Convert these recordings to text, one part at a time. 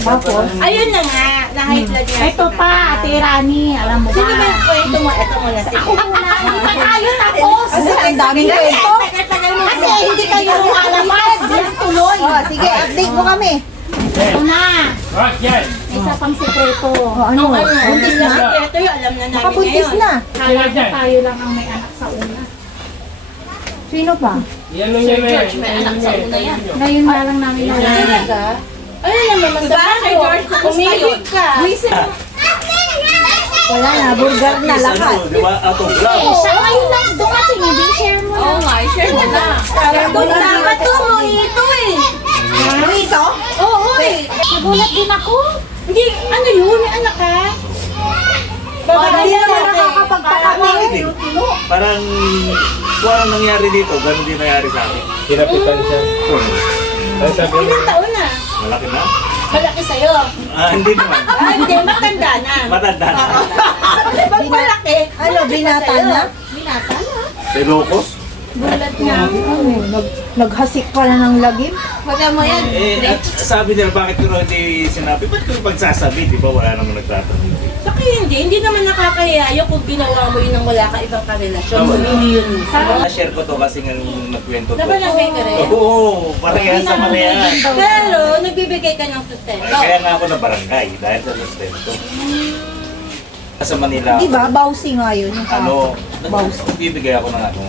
ba po? Ayun na nga, na-high blood nga. Ito pa, Ate Rani, alam mo ba? Sino ba yung kwento mo? Ito mo na. Ako muna, hindi pa tayo tapos. Ang daming kwento. Kasi hindi kayo lumalabas. Yan tuloy. Oh, sige, update mo kami. Ito na. Right, yes. Isa pang sekreto. Oh, ano? Buntis na? Ito yung alam na namin Nakabuntis ngayon. na. Kala ko tayo lang ang may anak sa una. Sino ba? Yan lang yan. George, may anak sa una yan. Ngayon na lang namin nalaman. Ayun naman, magsabi ko. Umihig ka. Wala na, burger na lahat. Di ba? Out of Eh, love. siya ngayon lang dumating, hindi share mo Oo na. nga, share mo na. Doon dapat to, ito eh. Ano ito? Oo eh. Nagulat din ako. Hindi, ano yun? May anak ka? Hindi naman nakakapagpakating. Parang kung anong nangyari dito, ganun din nangyari sa akin. Hinapitan siya. Ay, sabi mo, Ilang taon na? Malaki na? Malaki sa'yo. Hindi naman. Hindi, matanda na. Matanda na. Pag malaki, Ano, binata na? binata na. Pelocos? Gulat nga ako. Naghasik pa na ng lagim. Wala mo yan. At sabi nila, bakit ko hindi sinabi? Ba't ko pagsasabi? Di ba wala namang nagtatanong? Saka hindi naman nakakahiya yung kung ginawa mo yun nang wala ka ibang karelasyon. Tama. Hindi yun. Na-share ko to kasi nga nung nagkwento to. Nabalagay ka rin. Oo, parehas sa parehas. Pero, nagbibigay ka ng sustento. Kaya nga ako na barangay dahil sa sustento. Sa Manila, Di ba? Bawsi nga yun. Yung ano, Bawas. nagbibigay ako ng ano,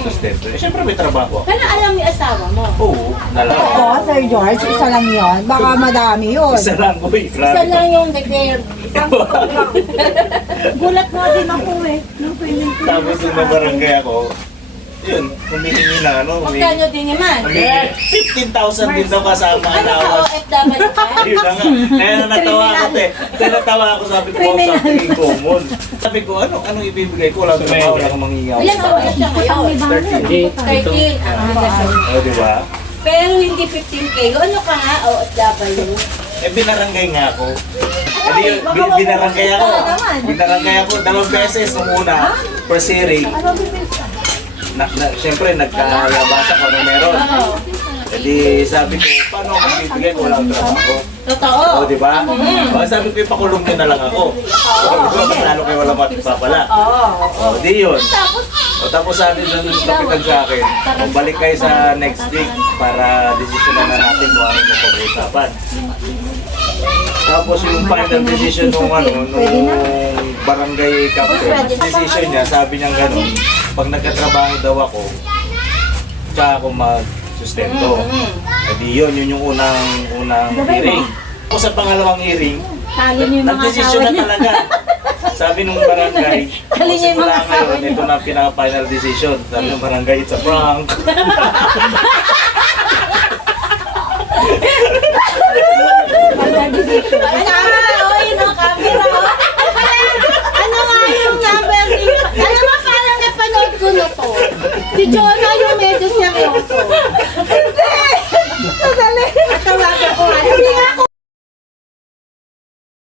sustento. Eh, syempre may trabaho ako. Kaya alam ni asawa mo. Oo, Ito, nalaman. Sir George, isa lang yun. Baka madami yun. Isa lang ko eh, Isa grabe. lang yung declare. Gulat nga din ako eh. Nung pwedeng Tapos nung nabarangay ako, yun, humihingi na ano, Magkano din naman? humihingi 15,000 din daw kasama ang Ano ka, nawas. OFW ka? Ayun na nga. Kaya natawa ako te. Kaya natawa ako, sabi ko, something common. Sabi ko, anong ibibigay ko? Wala trabaho, wala kang mangingaw. Ilan taon na siya ngayon? may bahala. 13 ang relasyon. O, di ba? Pero hindi 15K. Ano ka nga, OFW? Eh, binarangay nga ako. Eh, di, binarangay ako. Binarangay ako 2 beses nung una, first hearing. Siyempre, nagkalabasa ko na meron. Eh di, sabi ko, paano ako bibigay ko walang trabaho? Totoo. O, di ba? O, sabi ko, ipakulong nyo na lang ako. O, di ba, mas lalo kayo walang matipapala. O, di yun. O, tapos sabi na ng kapitan sa akin, balik kayo sa next week para desisyonan na natin kung ano yung pag-uusapan. Tapos yung final decision nung barangay captain, decision niya, sabi niya gano'n, pag nagkatrabaho daw ako, tsaka ako mag-sustento. E di yun yung unang hearing. Tapos sa pangalawang hearing, Talo niyo yung mga nag-decision asawa na niya. talaga. Sabi nung barangay, Talo niyo yung mga simula asawa ngayon, ito na ang pinaka-final decision. Sabi ng barangay, it's a prank. Ano nga yung number ni... Alam mo, parang napanood ko na to. Si Jonah yung medyo seryoso. Hindi! Natawagan ko nga. Hindi nga!